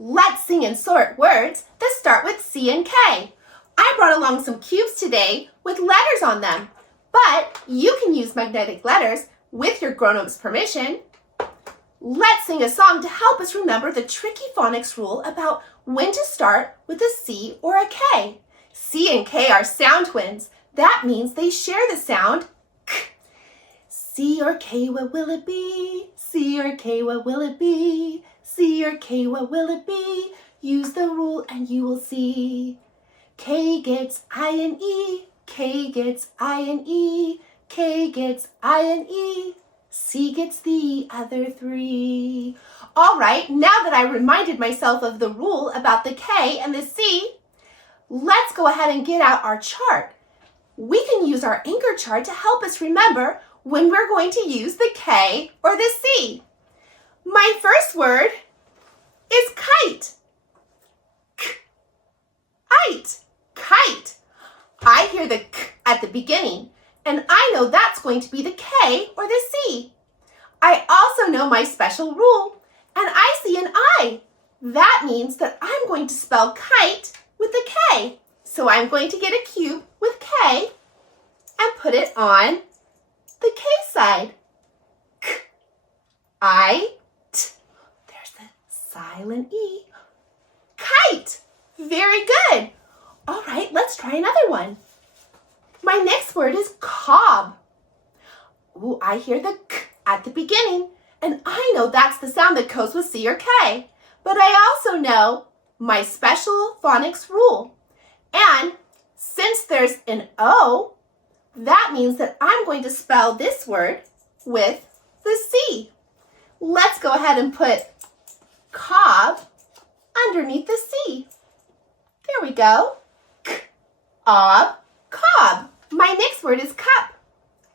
Let's sing and sort words that start with C and K. I brought along some cubes today with letters on them, but you can use magnetic letters with your grown-ups' permission. Let's sing a song to help us remember the tricky phonics rule about when to start with a C or a K. C and K are sound twins. That means they share the sound K. C or K, what will it be? C or K, what will it be? C or K, what will it be? Use the rule and you will see. K gets I and E, K gets I and E, K gets I and E, C gets the other three. All right, now that I reminded myself of the rule about the K and the C, let's go ahead and get out our chart. We can use our anchor chart to help us remember when we're going to use the K or the C. My first word is kite. Kite. Kite. I hear the K at the beginning, and I know that's going to be the K or the C. I also know my special rule, and I see an I. That means that I'm going to spell kite with the K. So I'm going to get a cube with K and put it on the K side. K, I, T. There's the silent E. Kite. Very good. All right, let's try another one. My next word is cob. Ooh, I hear the K at the beginning, and I know that's the sound that goes with C or K. But I also know my special phonics rule. And since there's an O, that means that I'm going to spell this word with the C. Let's go ahead and put cob underneath the C. There we go. K-ob, cob. My next word is cup.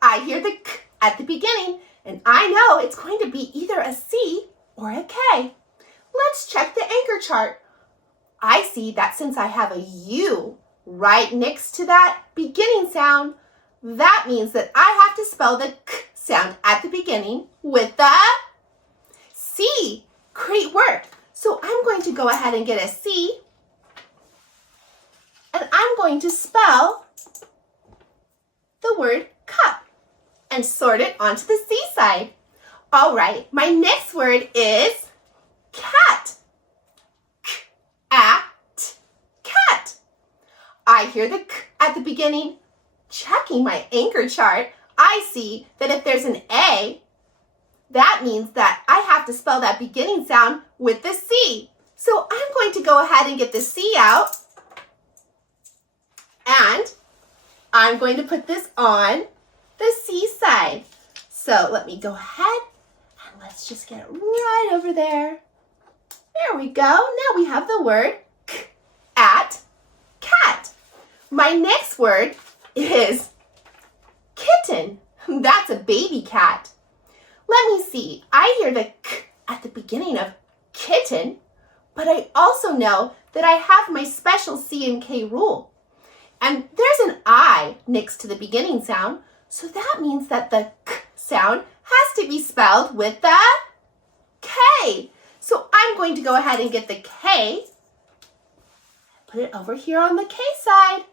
I hear the K at the beginning, and I know it's going to be either a C or a K. Let's check the anchor chart. I see that since I have a U right next to that beginning sound, that means that I have to spell the K sound at the beginning with the C. Great work. So I'm going to go ahead and get a C, and I'm going to spell the word cup and sort it onto the C side. All right, my next word is cat. K-at, cat. I hear the K at the beginning. Checking my anchor chart, I see that if there's an A, that means that I have to spell that beginning sound with the C. So I'm going to go ahead and get the C out, and I'm going to put this on the C side. So let me go ahead and let's just get it right over there. There we go. Now we have the word K-at, cat. My next word is kitten. That's a baby cat. Let me see. I hear the K at the beginning of kitten, but I also know that I have my special C and K rule. And there's an I next to the beginning sound, so that means that the K sound has to be spelled with the K. So I'm going to go ahead and get the K, put it over here on the K side.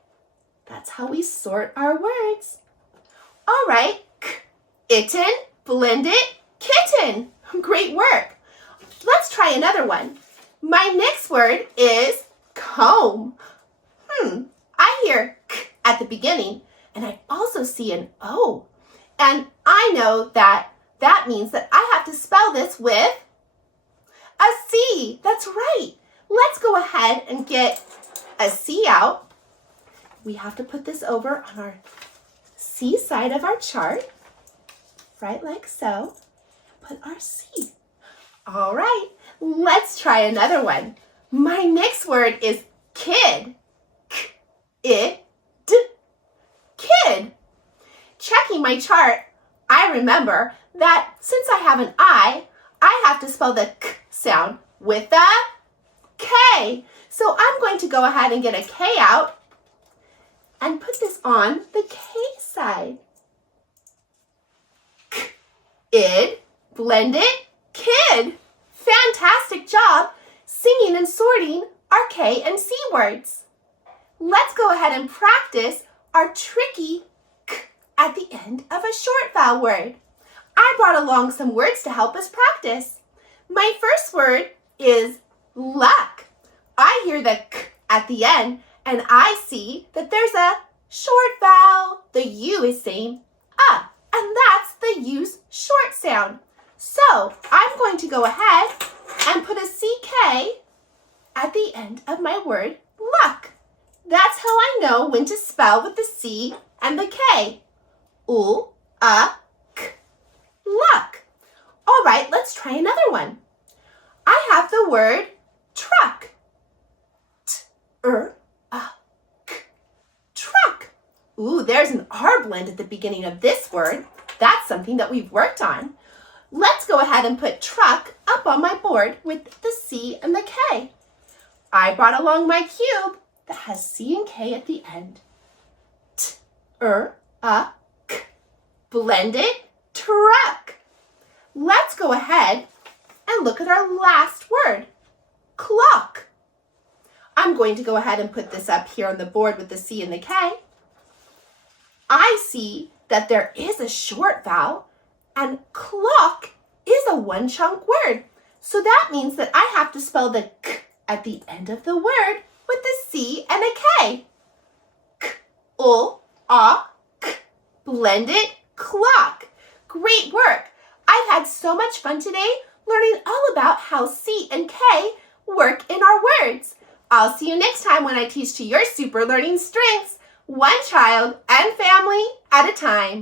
That's how we sort our words. All right, K-itten, blended, kitten. Great work. Let's try another one. My next word is comb. I hear K at the beginning, and I also see an O. And I know that that means that I have to spell this with a C. That's right. Let's go ahead and get a C out. We have to put this over on our C side of our chart, right like so. Put our C. All right, let's try another one. My next word is kid. K-I-D, kid. Checking my chart, I remember that since I have an I have to spell the K sound with the K. So I'm going to go ahead and get a K out and put this on the K side. K-id, blended, kid. Fantastic job. singing and sorting our K and C words. Let's go ahead and practice our tricky k at the end of a short vowel word. I brought along some words to help us practice. My first word is luck. I hear the k at the end and I see that there's a short vowel. The U is saying and that's the U's short sound. So I'm going to go ahead and put a CK at the end of my word luck. That's how I know when to spell with the C and the K. K, luck. All right, let's try another one. I have the word truck. K, truck. Ooh, there's an R blend at the beginning of this word. That's something that we've worked on. Let's go ahead and put truck up on my board with the C and the K. I brought along my cube that has C and K at the end. K, blended truck. Let's go ahead and look at our last word, clock. I'm going to go ahead and put this up here on the board with the C and the K. I see that there is a short vowel and clock is a one chunk word. So that means that I have to spell the k at the end of the word with the C and a K. K, blended clock. Great work. I've had so much fun today learning all about how C and K work in our words. I'll see you next time when I teach to your super learning strengths, one child and family at a time.